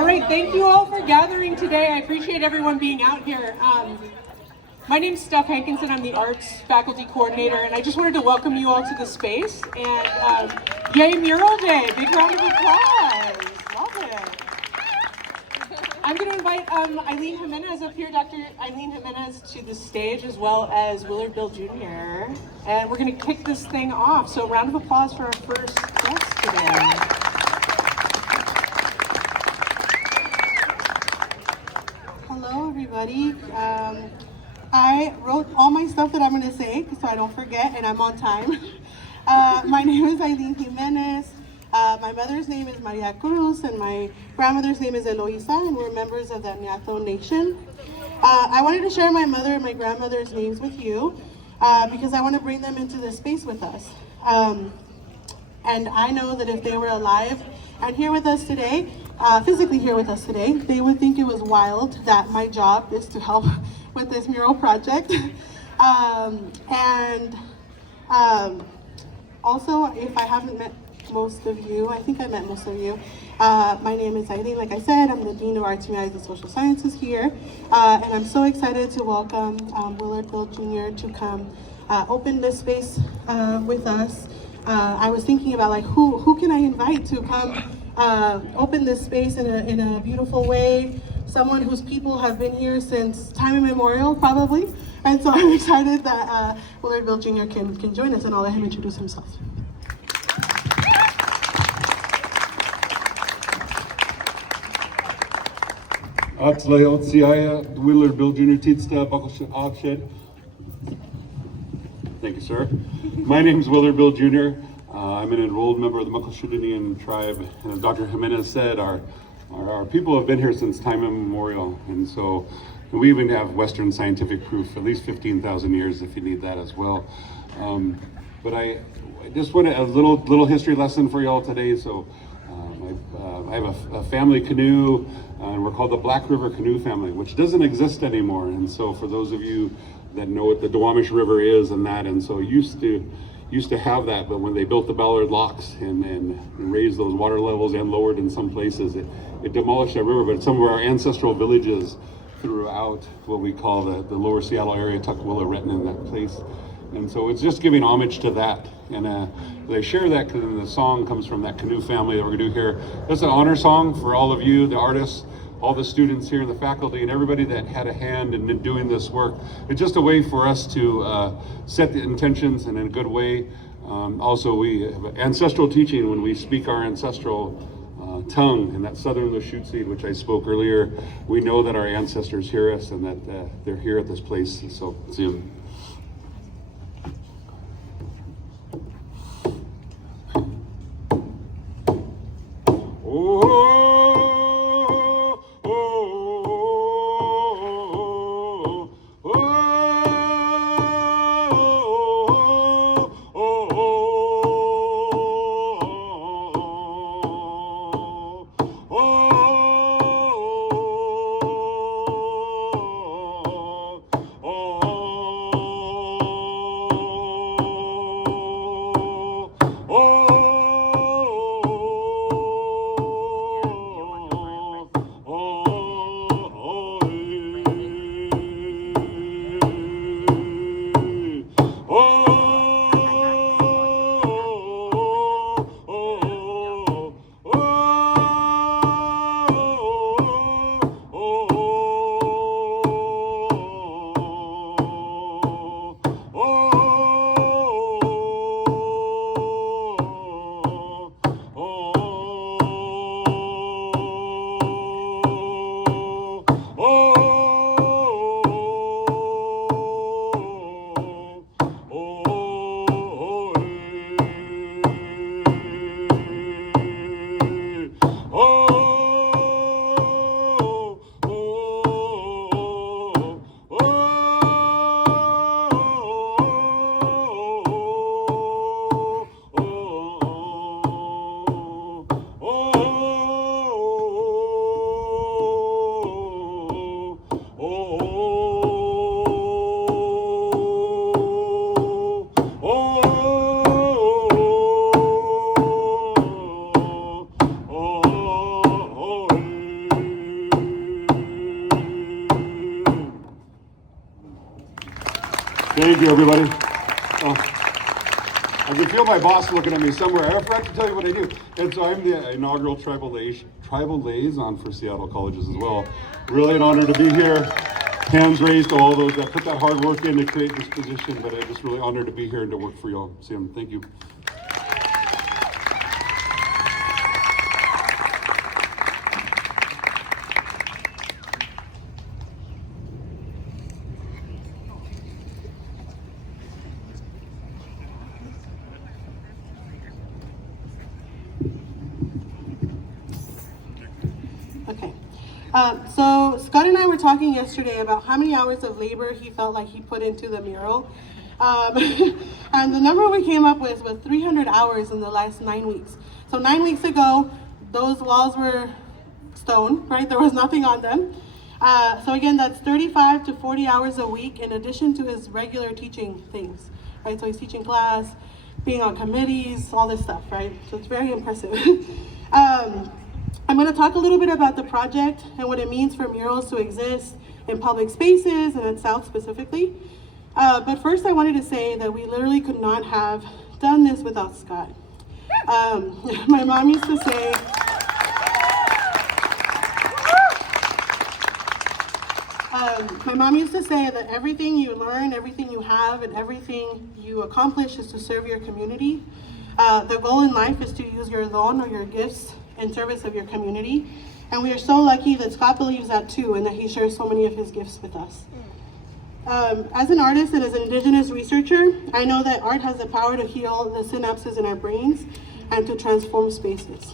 All right, thank you all for gathering today. I appreciate everyone being out here. My name's Steph Hankinson. I'm the Arts Faculty Coordinator, and I just wanted to welcome you all to the space. And yay, Mural Day! Big round of applause. Love it. I'm going to invite Eileen Jimenez up here, Dr. Eileen Jimenez, to the stage, as well as Willard Bill Jr. And we're going to kick this thing off. So, round of applause for our first guest today. Hello, everybody. I wrote all my stuff that I'm going to say so I don't forget, and I'm on time. My name is Eileen Jimenez. My mother's name is Maria Cruz, and my grandmother's name is Eloisa, and we're members of the Ñato Nation. I wanted to share my mother and my grandmother's names with you because I want to bring them into this space with us. And I know that if they were alive and here with us today, physically here with us today, they would think it was wild that my job is to help with this mural project. Also, if I haven't met most of you, I think I met most of you. My name is Eileen, like I said, I'm the Dean of Arts, Humanities, and Social Sciences here. And I'm so excited to welcome Willard Bill Jr. to come open this space with us. I was thinking about like who can I invite to come open this space in a beautiful way. Someone whose people have been here since time immemorial, probably. And so I'm excited that Willard Bill Jr. can join us, and I'll let him introduce himself. Willard Bill Jr. Thank you, sir. My name is Willard Bill Jr. I'm an enrolled member of the Muckleshootinian tribe, and as Dr. Jimenez said, our people have been here since time immemorial, and so we even have Western scientific proof, at least 15,000 years if you need that as well. But I just wanted a little history lesson for y'all today. So I have a family canoe, and we're called the Black River Canoe Family, which doesn't exist anymore. And so for those of you that know what the Duwamish River is and so used to have that, but when they built the Ballard Locks and raised those water levels and lowered in some places, it demolished that river. But some of our ancestral villages throughout what we call the lower Seattle area, Tukwila, Renton, in that place. And so it's just giving homage to that. And they share that because the song comes from that canoe family that we're gonna do here. That's an honor song for all of you, the artists, all the students here, the faculty, and everybody that had a hand in doing this work. It's just a way for us to set the intentions in a good way. Also, we have ancestral teaching when we speak our ancestral tongue, and that Southern Lushootseed, which I spoke earlier. We know that our ancestors hear us and that they're here at this place. So, see them. Thank you, everybody. Oh, I can feel my boss looking at me somewhere. I forgot to tell you what I do. And so I'm the inaugural tribal liaison for Seattle colleges as well. Really an honor to be here. Hands raised to all those that put that hard work in to create this position, but I'm just really honored to be here and to work for you all. Sam, thank you. Okay. So Scott and I were talking yesterday about how many hours of labor he felt like he put into the mural. And the number we came up with was 300 hours in the last 9 weeks. So 9 weeks ago, those walls were stone, right? There was nothing on them. So again, that's 35 to 40 hours a week in addition to his regular teaching things, right? So he's teaching class, being on committees, all this stuff, right? So it's very impressive. I'm going to talk a little bit about the project and what it means for murals to exist in public spaces and at South specifically. But first I wanted to say that we literally could not have done this without Scott. My mom used to say, that everything you learn, everything you have, and everything you accomplish is to serve your community. The goal in life is to use your don or your gifts in service of your community. And we are so lucky that Scott believes that too, and that he shares so many of his gifts with us. As an artist and as an Indigenous researcher, I know that art has the power to heal the synapses in our brains and to transform spaces.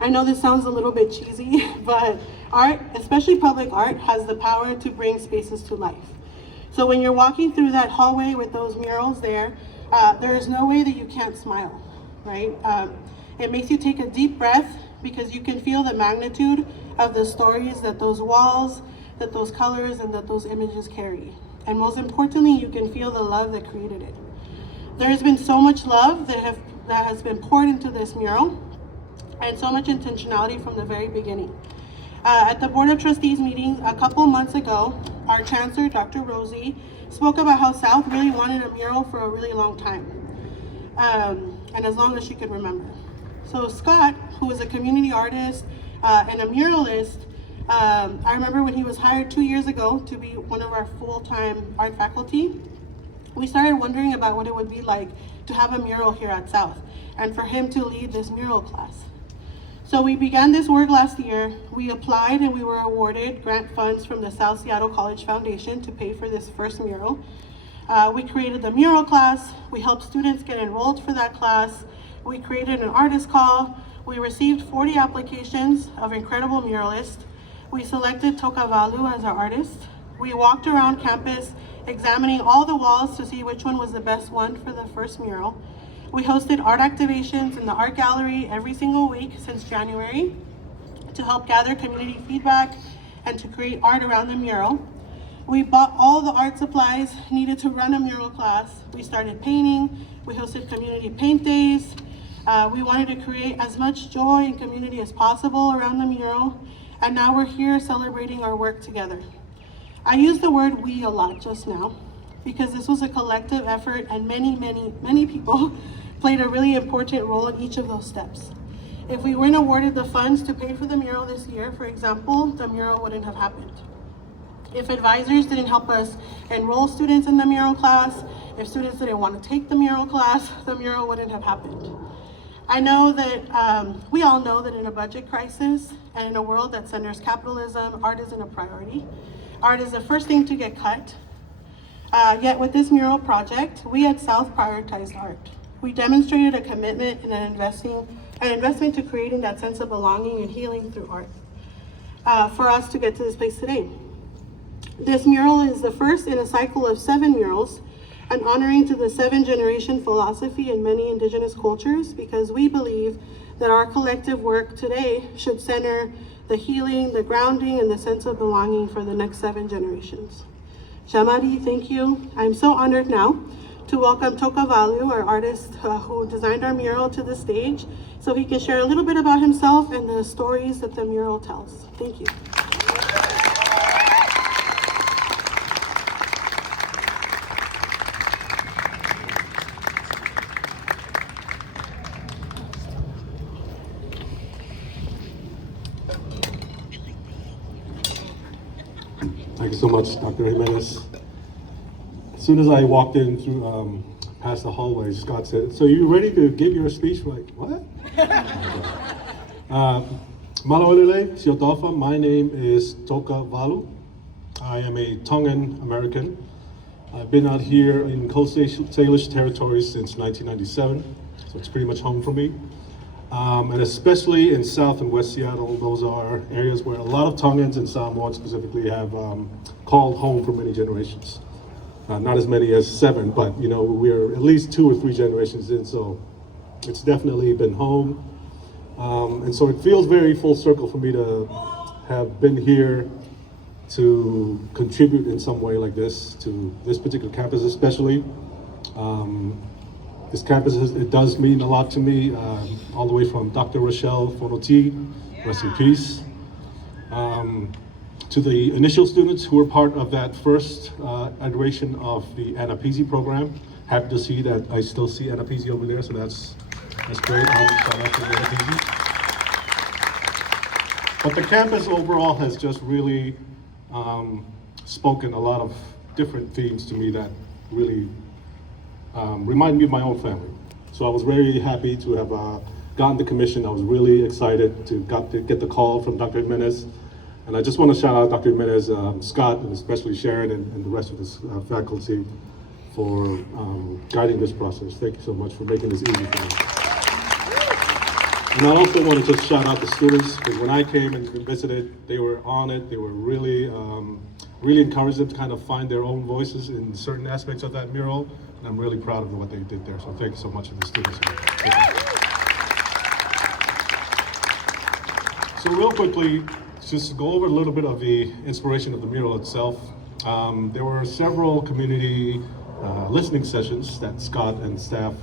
I know this sounds a little bit cheesy, but art, especially public art, has the power to bring spaces to life. So when you're walking through that hallway with those murals there is no way that you can't smile, right? It makes you take a deep breath because you can feel the magnitude of the stories that those walls, that those colors, and that those images carry. And most importantly, you can feel the love that created it. There has been so much love that has been poured into this mural, and so much intentionality from the very beginning. At the Board of Trustees meeting a couple months ago, our Chancellor, Dr. Rosie, spoke about how South really wanted a mural for a really long time, and as long as she could remember. So Scott, who is a community artist and a muralist, I remember when he was hired 2 years ago to be one of our full-time art faculty, we started wondering about what it would be like to have a mural here at South and for him to lead this mural class. So we began this work last year. We applied and we were awarded grant funds from the South Seattle College Foundation to pay for this first mural. We created the mural class. We helped students get enrolled for that class. We created an artist call. We received 40 applications of incredible muralists. We selected Tokavalu as our artist. We walked around campus examining all the walls to see which one was the best one for the first mural. We hosted art activations in the art gallery every single week since January to help gather community feedback and to create art around the mural. We bought all the art supplies needed to run a mural class. We started painting. We hosted community paint days. We wanted to create as much joy and community as possible around the mural. And now we're here celebrating our work together. I used the word we a lot just now because this was a collective effort and many people played a really important role in each of those steps. If we weren't awarded the funds to pay for the mural this year, for example, the mural wouldn't have happened. If advisors didn't help us enroll students in the mural class, if students didn't want to take the mural class, the mural wouldn't have happened. I know that we all know that in a budget crisis and in a world that centers capitalism, art isn't a priority. Art is the first thing to get cut. Yet with this mural project, we at South prioritized art. We demonstrated a commitment and an investment to creating that sense of belonging and healing through art for us to get to this place today. This mural is the first in a cycle of 7 murals, an honoring to the 7-generation philosophy in many Indigenous cultures, because we believe that our collective work today should center the healing, the grounding, and the sense of belonging for the next 7 generations. Shamari, thank you. I'm so honored now to welcome Tokavalu, our artist who designed our mural, to the stage so he can share a little bit about himself and the stories that the mural tells. Thank you. Thank you so much, Dr. Jimenez. As soon as I walked in through past the hallway, Scott said, "So you ready to give your speech?" We're like, what? Malaolele, Siotolfa. My name is Toka Valu. I am a Tongan American. I've been out here in Coast Salish territory since 1997, so it's pretty much home for me. And especially in South and West Seattle, those are areas where a lot of Tongans and Samoans specifically have called home for many generations. Not as many as 7, but you know, we're at least 2 or 3 generations in, so it's definitely been home. And so it feels very full circle for me to have been here to contribute in some way like this to this particular campus especially. This campus, it does mean a lot to me, all the way from Dr. Rochelle Fonoti, rest in peace, to the initial students who were part of that first iteration of the Anapisi program. Happy to see that I still see Anapisi over there, so that's great. Shout out to Anapisi. But the campus overall has just really spoken a lot of different themes to me that really remind me of my own family. So I was very happy to have gotten the commission. I was really excited to get the call from Dr. Jimenez. And I just want to shout out Dr. Jimenez, Scott, and especially Sharon and the rest of this faculty for guiding this process. Thank you so much for making this easy for me. And I also want to just shout out the students, because when I came and visited, they were on it. They were really, really encouraged them to kind of find their own voices in certain aspects of that mural. And I'm really proud of what they did there. So thank you so much to the students. So real quickly, just to go over a little bit of the inspiration of the mural itself. There were several community listening sessions that Scott and staff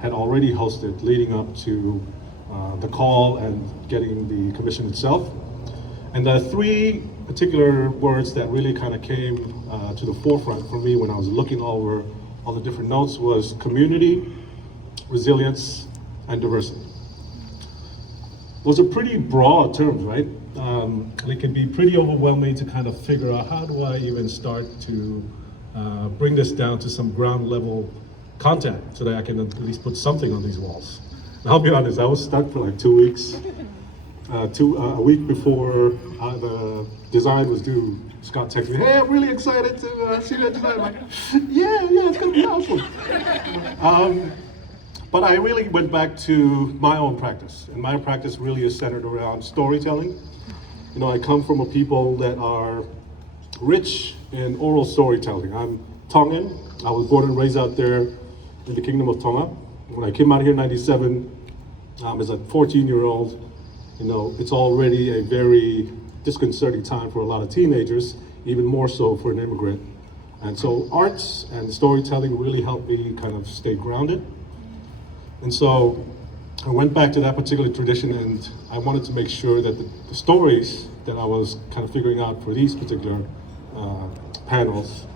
had already hosted leading up to the call and getting the commission itself. And the 3 particular words that really kind of came to the forefront for me when I was looking over all the different notes was community, resilience, and diversity. Those are pretty broad terms, right? It can be pretty overwhelming to kind of figure out how do I even start to bring this down to some ground level content so that I can at least put something on these walls. I'll be honest, I was stuck for like 2 weeks. A week before the design was due, Scott texted me, "Hey, I'm really excited to see that design." I'm like, yeah, it's gonna be awesome. But I really went back to my own practice, and my practice really is centered around storytelling. You know, I come from a people that are rich in oral storytelling. I'm Tongan. I was born and raised out there in the Kingdom of Tonga. When I came out here in '97, as a 14-year-old, you know, it's already a very disconcerting time for a lot of teenagers, even more so for an immigrant. And so arts and storytelling really helped me kind of stay grounded. And so I went back to that particular tradition, and I wanted to make sure that the stories that I was kind of figuring out for these particular panels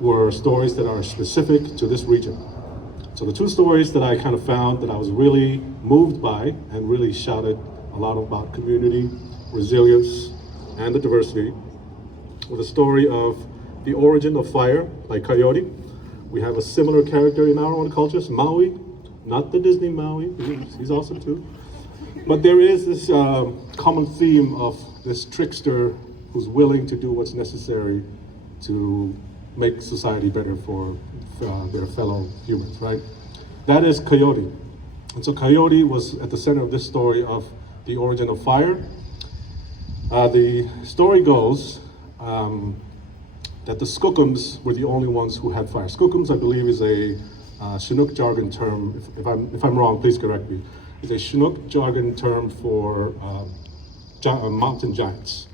were stories that are specific to this region. So the 2 stories that I kind of found that I was really moved by and really shouted a lot about community, resilience, and the diversity were the story of The Origin of Fire by Coyote. We have a similar character in our own cultures, Maui, not the Disney Maui, he's awesome too. But there is this common theme of this trickster who's willing to do what's necessary to make society better for their fellow humans, right? That is Coyote. And so Coyote was at the center of this story of The Origin of Fire. The story goes that the Skookums were the only ones who had fire. Skookums, I believe, is a Chinook jargon term. If I'm wrong, please correct me. It's a Chinook jargon term for mountain giants.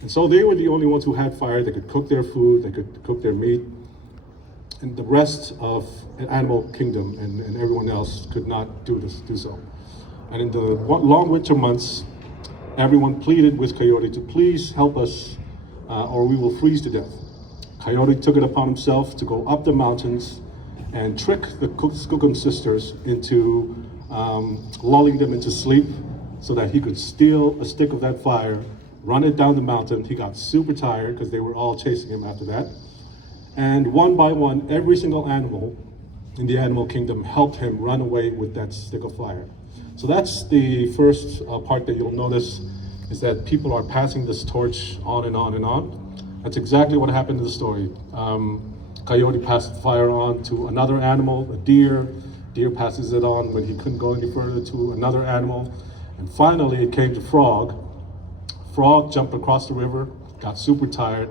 And so they were the only ones who had fire. They could cook their food, they could cook their meat. And the rest of an animal kingdom and everyone else could not do so. And in the long winter months, everyone pleaded with Coyote to please help us or we will freeze to death. Coyote took it upon himself to go up the mountains and trick the Skookum sisters into lulling them into sleep so that he could steal a stick of that fire run it down the mountain. He got super tired because they were all chasing him after that. And one by one, every single animal in the animal kingdom helped him run away with that stick of fire. So that's the first part that you'll notice, is that people are passing this torch on and on and on. That's exactly what happened in the story. Coyote passed the fire on to another animal, a deer. Deer passes it on when he couldn't go any further to another animal. And finally it came to Frog. Frog jumped across the river, got super tired,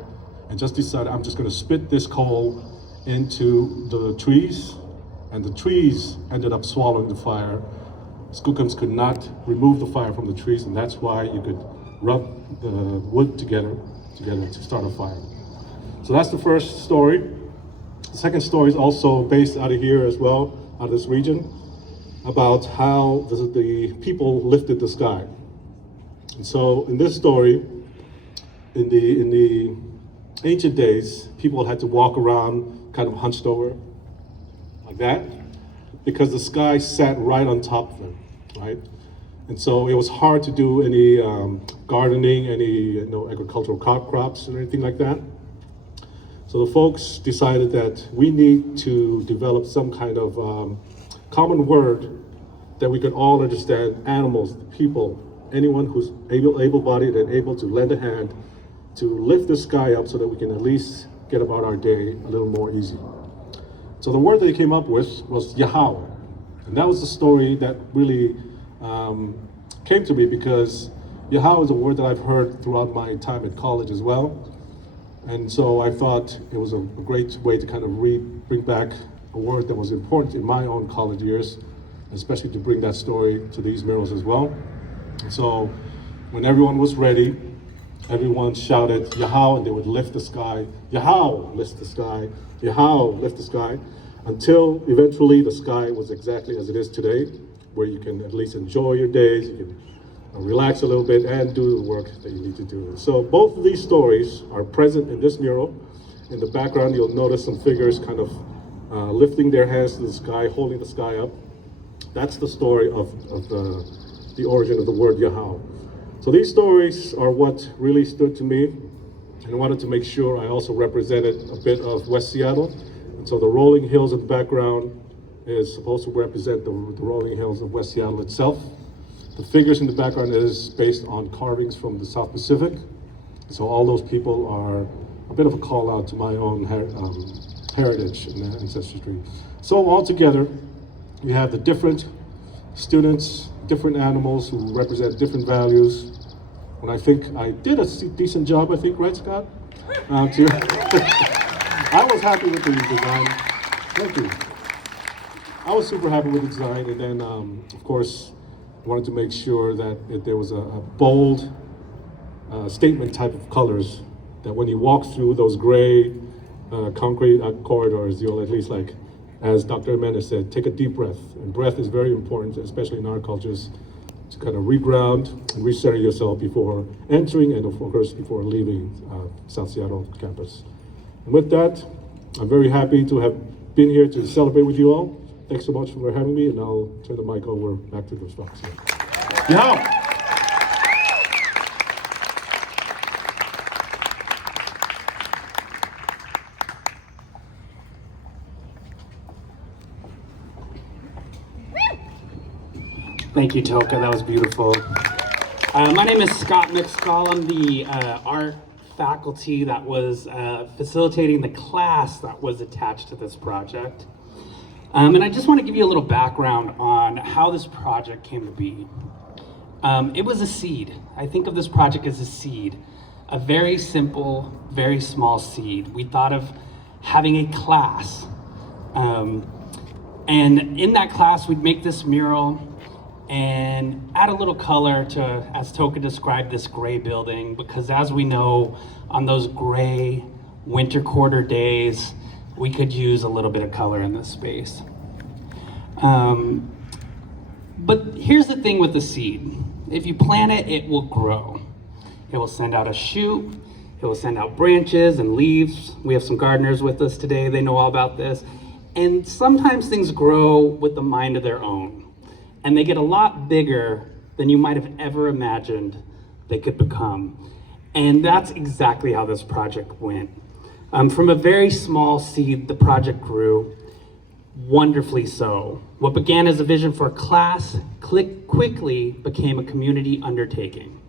and just decided, I'm just gonna spit this coal into the trees. And the trees ended up swallowing the fire. Skookums could not remove the fire from the trees, and that's why you could rub the wood together to start a fire. So that's the first story. The second story is also based out of here as well, out of this region, about how the people lifted the sky. And so in this story, in the ancient days, people had to walk around kind of hunched over like that, because the sky sat right on top of them, right? And so it was hard to do any gardening, any agricultural crops or anything like that. So the folks decided that we need to develop some kind of common word that we could all understand: animals, people, anyone who's able-bodied and able to lend a hand to lift the sky up so that we can at least get about our day a little more easy. So the word that they came up with was Yahau. And that was the story that really came to me, because Yahau is a word that I've heard throughout my time at college as well. And so I thought it was a great way to kind of bring back a word that was important in my own college years, especially to bring that story to these murals as well. And so when everyone was ready, everyone shouted Yahau, and they would lift the sky. Yahau, lift the sky. Yahau, lift the sky, until eventually the sky was exactly as it is today, where you can at least enjoy your days, you can relax a little bit and do the work that you need to do. So both of these stories are present in this mural. In the background, you'll notice some figures kind of lifting their hands to the sky, holding the sky up. That's the story of the origin of the word Yahau. So these stories are what really stood to me, and I wanted to make sure I also represented a bit of West Seattle. And so the rolling hills in the background is supposed to represent the rolling hills of West Seattle itself. The figures in the background is based on carvings from the South Pacific. So all those people are a bit of a call out to my own heritage and ancestry. So all together, we have the different students, different animals who represent different values. And I think I did a decent job, I think, right, Scott? I was happy with the design. Thank you. I was super happy with the design, and then, of course, I wanted to make sure that there was a bold statement type of colors, that when you walk through those gray concrete corridors, you'll at least, like, as Dr. Jimenez said, take a deep breath. And breath is very important, especially in our cultures, to kind of reground and recenter yourself before entering and, of course, before leaving South Seattle campus. And with that, I'm very happy to have been here to celebrate with you all. Thanks so much for having me, and I'll turn the mic over back to the stocks. Yeah. Thank you, Toka. That was beautiful. My name is Scott McSkull. I'm the art faculty that was facilitating the class that was attached to this project. And I just want to give you a little background on how this project came to be. It was a seed. I think of this project as a seed, a very simple, very small seed. We thought of having a class. And in that class, we'd make this mural and add a little color to, as Toka described, this gray building, because as we know, on those gray winter quarter days, we could use a little bit of color in this space. But here's the thing with the seed. If you plant it, it will grow. It will send out a shoot, it will send out branches and leaves. We have some gardeners with us today, they know all about this. And sometimes things grow with a mind of their own. And they get a lot bigger than you might have ever imagined they could become. And that's exactly how this project went. From a very small seed, the project grew, wonderfully so. What began as a vision for a class quickly became a community undertaking.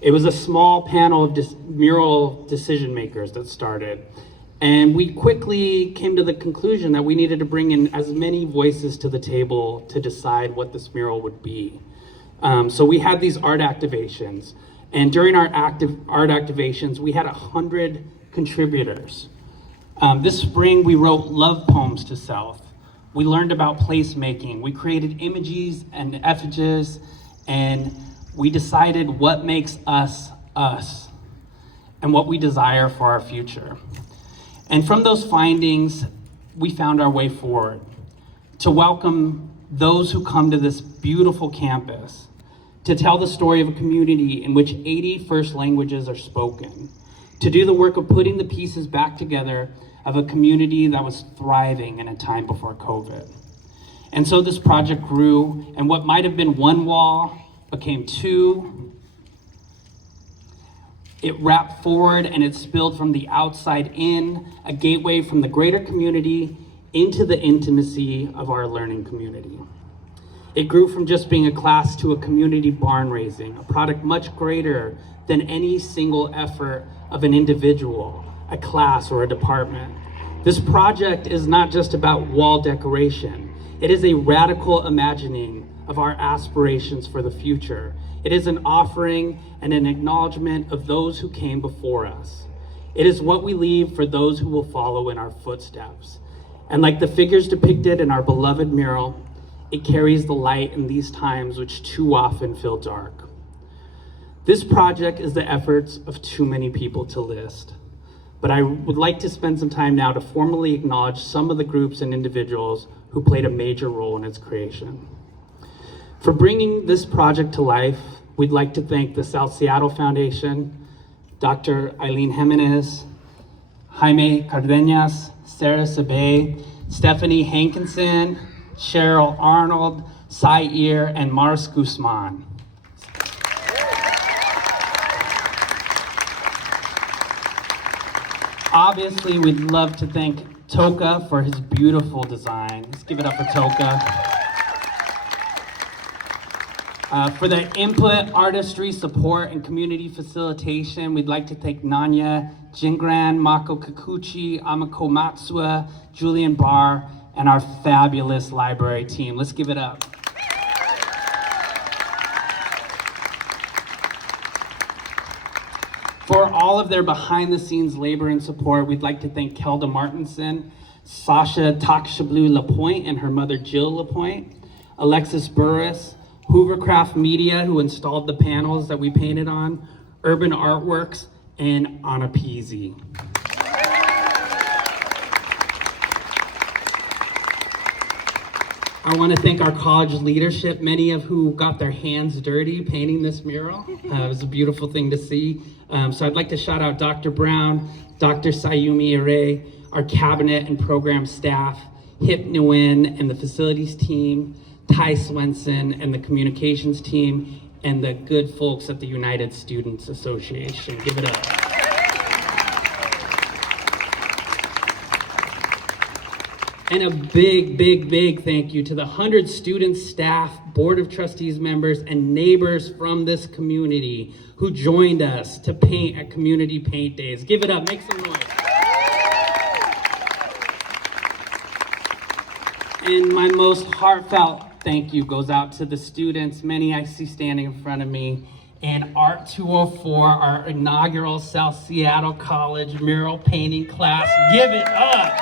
It was a small panel of mural decision makers that started. And we quickly came to the conclusion that we needed to bring in as many voices to the table to decide what this mural would be. So we had these art activations. And during our art activations, we had 100 contributors. This spring, we wrote love poems to self. We learned about placemaking. We created images and effigies, and we decided what makes us us and what we desire for our future. And from those findings, we found our way forward to welcome those who come to this beautiful campus, to tell the story of a community in which 80 first languages are spoken, to do the work of putting the pieces back together of a community that was thriving in a time before COVID. And so this project grew, and what might have been one wall became two. It wrapped forward and it spilled from the outside in, a gateway from the greater community into the intimacy of our learning community. It grew from just being a class to a community barn raising, a product much greater than any single effort of an individual, a class, or a department. This project is not just about wall decoration. It is a radical imagining of our aspirations for the future. It is an offering and an acknowledgement of those who came before us. It is what we leave for those who will follow in our footsteps. And like the figures depicted in our beloved mural, it carries the light in these times which too often feel dark. This project is the efforts of too many people to list, but I would like to spend some time now to formally acknowledge some of the groups and individuals who played a major role in its creation. For bringing this project to life, we'd like to thank the South Seattle Foundation, Dr. Eileen Jimenez, Jaime Cardenas, Sarah Sabay, Stephanie Hankinson, Cheryl Arnold, Sair, and Mars Guzman. Obviously, we'd love to thank Toka for his beautiful design. Let's give it up for Toka. For their input, artistry, support, and community facilitation, we'd like to thank Nanya, Jingran, Mako Kikuchi, Amako Matsua, Julian Barr, and our fabulous library team. Let's give it up. For all of their behind-the-scenes labor and support, we'd like to thank Kelda Martinson, Sasha Takshablu Lapointe and her mother Jill Lapointe, Alexis Burris, Hoovercraft Media, who installed the panels that we painted on, Urban Artworks, and Anna Peasy. I want to thank our college leadership, many of who got their hands dirty painting this mural. It was a beautiful thing to see. So I'd like to shout out Dr. Brown, Dr. Sayumi Ire, our cabinet and program staff, Hip Nguyen and the facilities team, Ty Swenson and the communications team, and the good folks at the United Students Association. Give it up. And a big, big, big thank you to the 100 students, staff, Board of Trustees members, and neighbors from this community who joined us to paint at Community Paint Days. Give it up, make some noise. And my most heartfelt thank you goes out to the students, many I see standing in front of me, and Art 204, our inaugural South Seattle College mural painting class. Give it up.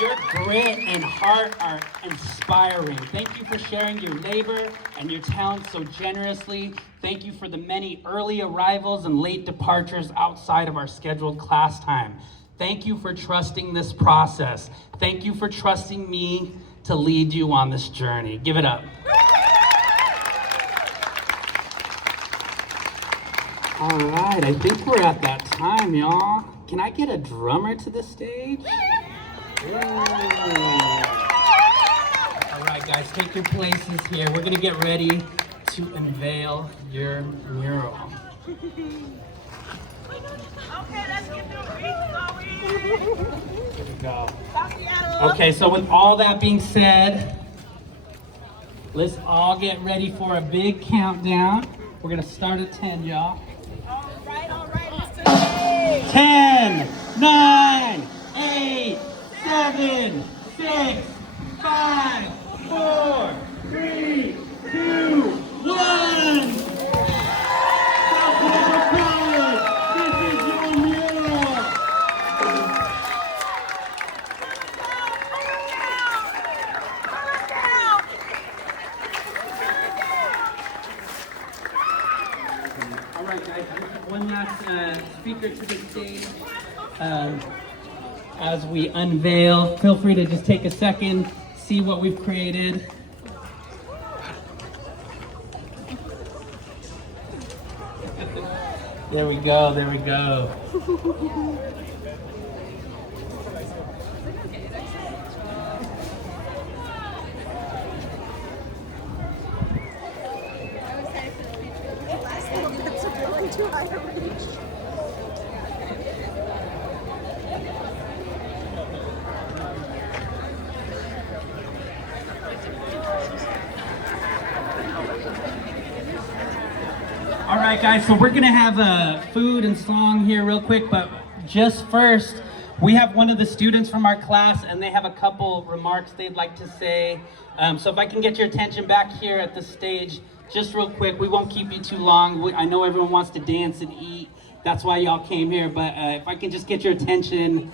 Your grit and heart are inspiring. Thank you for sharing your labor and your talent so generously. Thank you for the many early arrivals and late departures outside of our scheduled class time. Thank you for trusting this process. Thank you for trusting me to lead you on this journey. Give it up. All right, I think we're at that time, y'all. Can I get a drummer to the stage? All right, guys, take your places here. We're gonna get ready to unveil your mural. Okay, let's get the beats going. Here we go. Okay, so with all that being said, let's all get ready for a big countdown. We're gonna start at 10, y'all. All right, Mr. Lee. 10, 9, 8, 7, 6, 5, 4, 3, 2, 1. This is your mural. All right, guys, one last speaker to the stage. As we unveil, feel free to just take a second, see what we've created. There we go, there we go. All right, guys, so we're gonna have food and song here real quick, but just first, we have one of the students from our class and they have a couple remarks they'd like to say. So if I can get your attention back here at the stage, just real quick, we won't keep you too long. I know everyone wants to dance and eat. That's why y'all came here, but if I can just get your attention.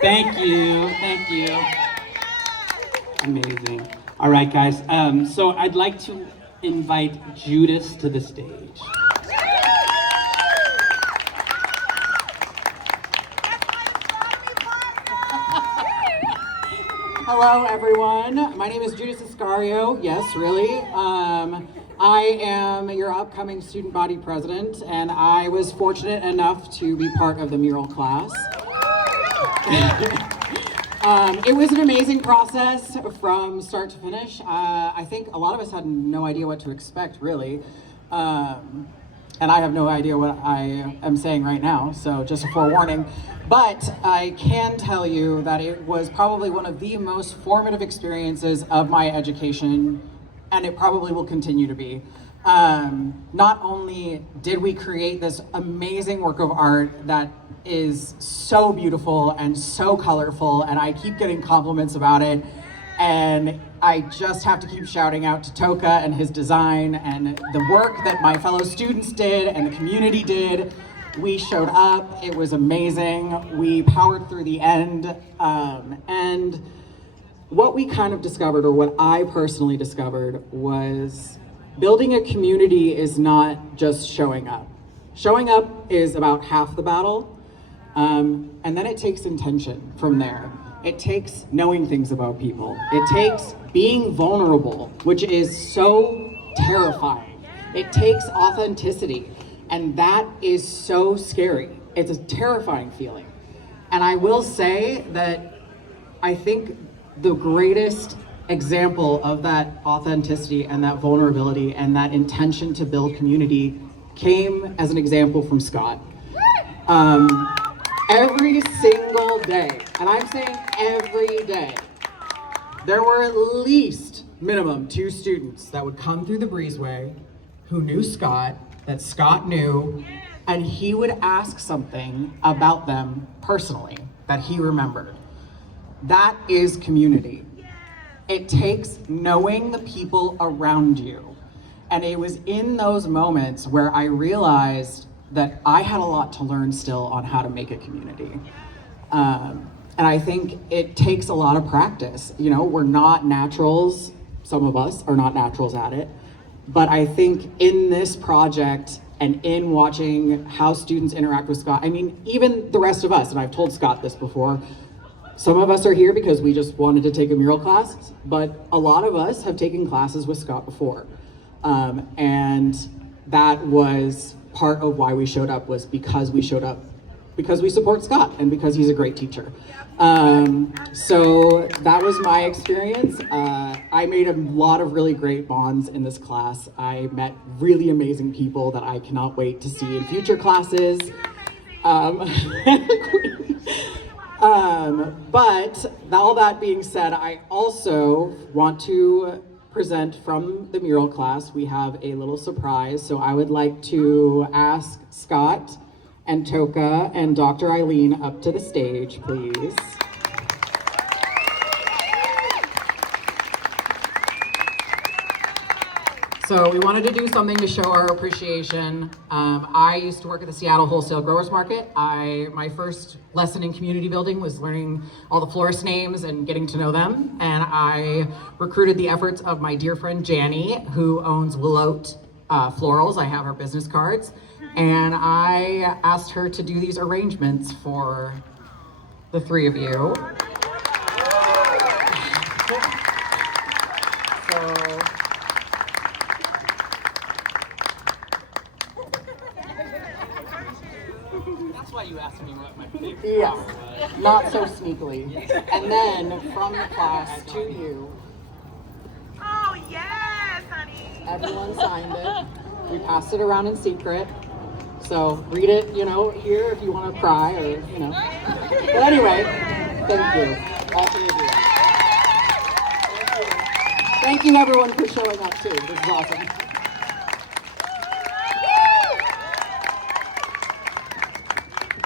Thank you, thank you. Amazing. All right, guys, so I'd like to invite Judas to the stage. Hello, everyone. My name is Judas Iscario. Yes, really. I am your upcoming student body president, and I was fortunate enough to be part of the mural class. It was an amazing process from start to finish. I think a lot of us had no idea what to expect, really. And I have no idea what I am saying right now, so just a forewarning. But I can tell you that it was probably one of the most formative experiences of my education, and it probably will continue to be. Not only did we create this amazing work of art that is so beautiful and so colorful, and I keep getting compliments about it, and I just have to keep shouting out to Toka and his design and the work that my fellow students did and the community did. We showed up, it was amazing. We powered through the end, and what we kind of discovered, or what I personally discovered, was building a community is not just showing up. Showing up is about half the battle, and then it takes intention from there. It takes knowing things about people. It takes being vulnerable, which is so terrifying. It takes authenticity, and that is so scary. It's a terrifying feeling. And I will say that I think the greatest example of that authenticity and that vulnerability and that intention to build community came as an example from Scott. Every single day, and I'm saying every day, there were at least minimum 2 students that would come through the breezeway who knew Scott, that Scott knew, and he would ask something about them personally that he remembered. That is community. It takes knowing the people around you. And it was in those moments where I realized that I had a lot to learn still on how to make a community. And I think it takes a lot of practice. You know, we're not naturals. Some of us are not naturals at it. But I think in this project and in watching how students interact with Scott, I mean, even the rest of us, and I've told Scott this before, some of us are here because we just wanted to take a mural class, but a lot of us have taken classes with Scott before. And that was part of why we showed up, was because we showed up because we support Scott and because he's a great teacher. So that was my experience. I made a lot of really great bonds in this class. I met really amazing people that I cannot wait to see in future classes. But all that being said, I also want to present from the mural class. We have a little surprise, so I would like to ask Scott and Toka and Dr. Eileen up to the stage, please. So we wanted to do something to show our appreciation. I used to work at the Seattle Wholesale Growers Market. My first lesson in community building was learning all the florist names and getting to know them. And I recruited the efforts of my dear friend Janny, who owns Willoat Florals. I have her business cards. And I asked her to do these arrangements for the three of you. So, that's why you asked me what my favorite flower was. Not so sneakily. And then from the class to you, Oh, yes, honey. everyone signed it. We passed it around in secret. So read it, here if you want to cry or, But anyway, thank you. All three of you. Thank you everyone for showing up too. This is awesome.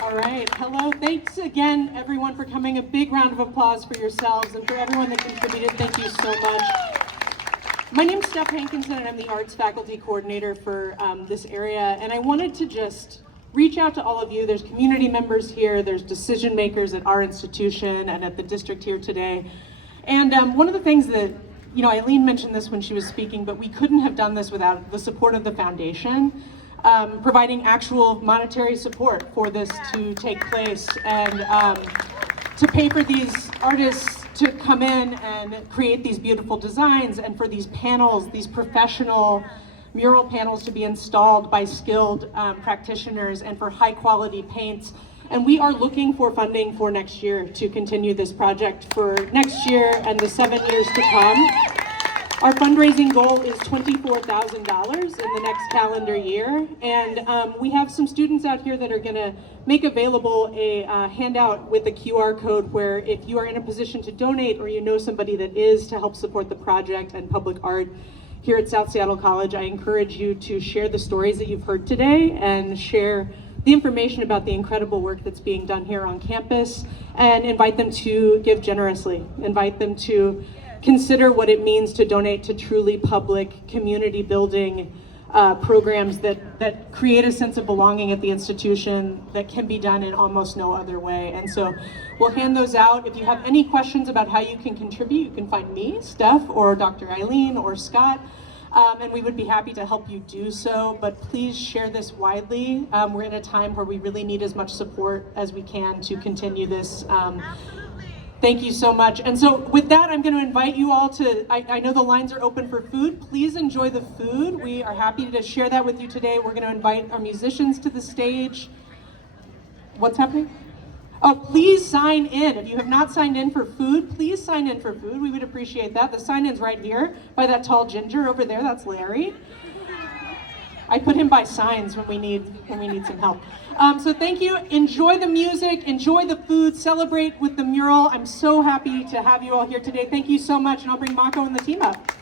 All right, hello. Thanks again, everyone, for coming. A big round of applause for yourselves and for everyone that contributed. Thank you so much. My name's Steph Hankinson, and I'm the arts faculty coordinator for this area. And I wanted to just reach out to all of you. There's community members here. There's decision makers at our institution and at the district here today. And one of the things that, Eileen mentioned this when she was speaking, but we couldn't have done this without the support of the foundation. Providing actual monetary support for this to take place and to pay for these artists to come in and create these beautiful designs, and for these panels, these professional mural panels to be installed by skilled practitioners, and for high quality paints. And we are looking for funding for next year to continue this project for next year and the 7 years to come. Our fundraising goal is $24,000 in the next calendar year, and we have some students out here that are going to make available a handout with a QR code where if you are in a position to donate or you know somebody that is, to help support the project and public art here at South Seattle College, I encourage you to share the stories that you've heard today and share the information about the incredible work that's being done here on campus, and invite them to give generously. Invite them to consider what it means to donate to truly public community building programs that create a sense of belonging at the institution that can be done in almost no other way. And so we'll hand those out. If you have any questions about how you can contribute, you can find me, Steph, or Dr. Eileen, or Scott, and we would be happy to help you do so. But please share this widely. We're in a time where we really need as much support as we can to continue this. Thank you so much. And so with that, I'm going to invite you all to, I know the lines are open for food. Please enjoy the food. We are happy to share that with you today. We're going to invite our musicians to the stage. What's happening? Oh, please sign in. If you have not signed in for food, please sign in for food. We would appreciate that. The sign-in's right here by that tall ginger over there. That's Larry. I put him by signs when we need some help. So thank you. Enjoy the music, enjoy the food, celebrate with the mural. I'm so happy to have you all here today. Thank you so much, and I'll bring Mako and the team up.